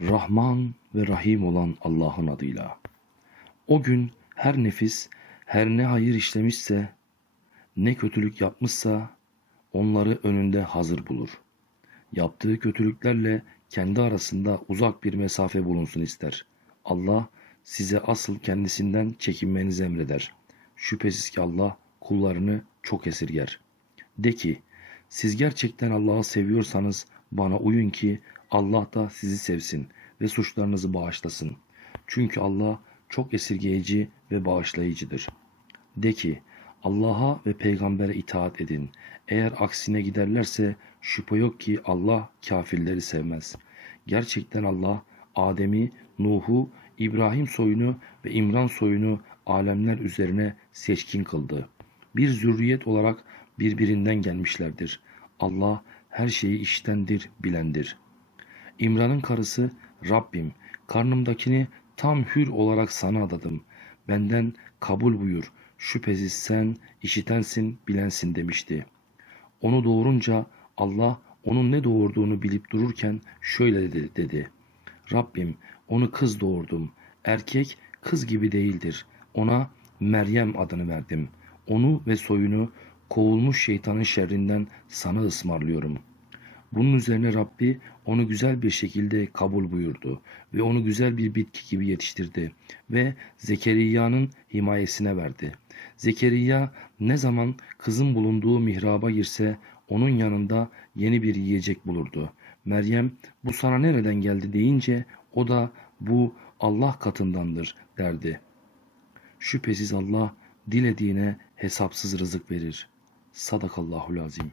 Rahman ve Rahim olan Allah'ın adıyla. O gün her nefis her ne hayır işlemişse, ne kötülük yapmışsa onları önünde hazır bulur. Yaptığı kötülüklerle kendi arasında uzak bir mesafe bulunsun ister. Allah size asıl kendisinden çekinmenizi emreder. Şüphesiz ki Allah kullarını çok esirger. De ki, siz gerçekten Allah'ı seviyorsanız bana uyun ki Allah da sizi sevsin ve suçlarınızı bağışlasın. Çünkü Allah çok esirgeyici ve bağışlayıcıdır. De ki, Allah'a ve peygambere itaat edin. Eğer aksine giderlerse şüphe yok ki Allah kafirleri sevmez. Gerçekten Allah Adem'i, Nuh'u, İbrahim soyunu ve İmran soyunu alemler üzerine seçkin kıldı. Bir zürriyet olarak birbirinden gelmişlerdir. Allah her şeyi iştendir, bilendir. İmran'ın karısı Rabbim karnımdakini tam hür olarak sana adadım. Benden kabul buyur. Şüphesiz sen işitensin, bilensin demişti. Onu doğurunca Allah onun ne doğurduğunu bilip dururken şöyle dedi, dedi. Rabbim onu kız doğurdum. Erkek kız gibi değildir. Ona Meryem adını verdim. Onu ve soyunu kovulmuş şeytanın şerrinden sana ısmarlıyorum. Bunun üzerine Rabbi onu güzel bir şekilde kabul buyurdu ve onu güzel bir bitki gibi yetiştirdi ve Zekeriya'nın himayesine verdi. Zekeriya ne zaman kızın bulunduğu mihraba girse onun yanında yeni bir yiyecek bulurdu. Meryem bu sana nereden geldi deyince o da bu Allah katındandır derdi. Şüphesiz Allah dilediğine hesapsız rızık verir. Sadakallahul azim.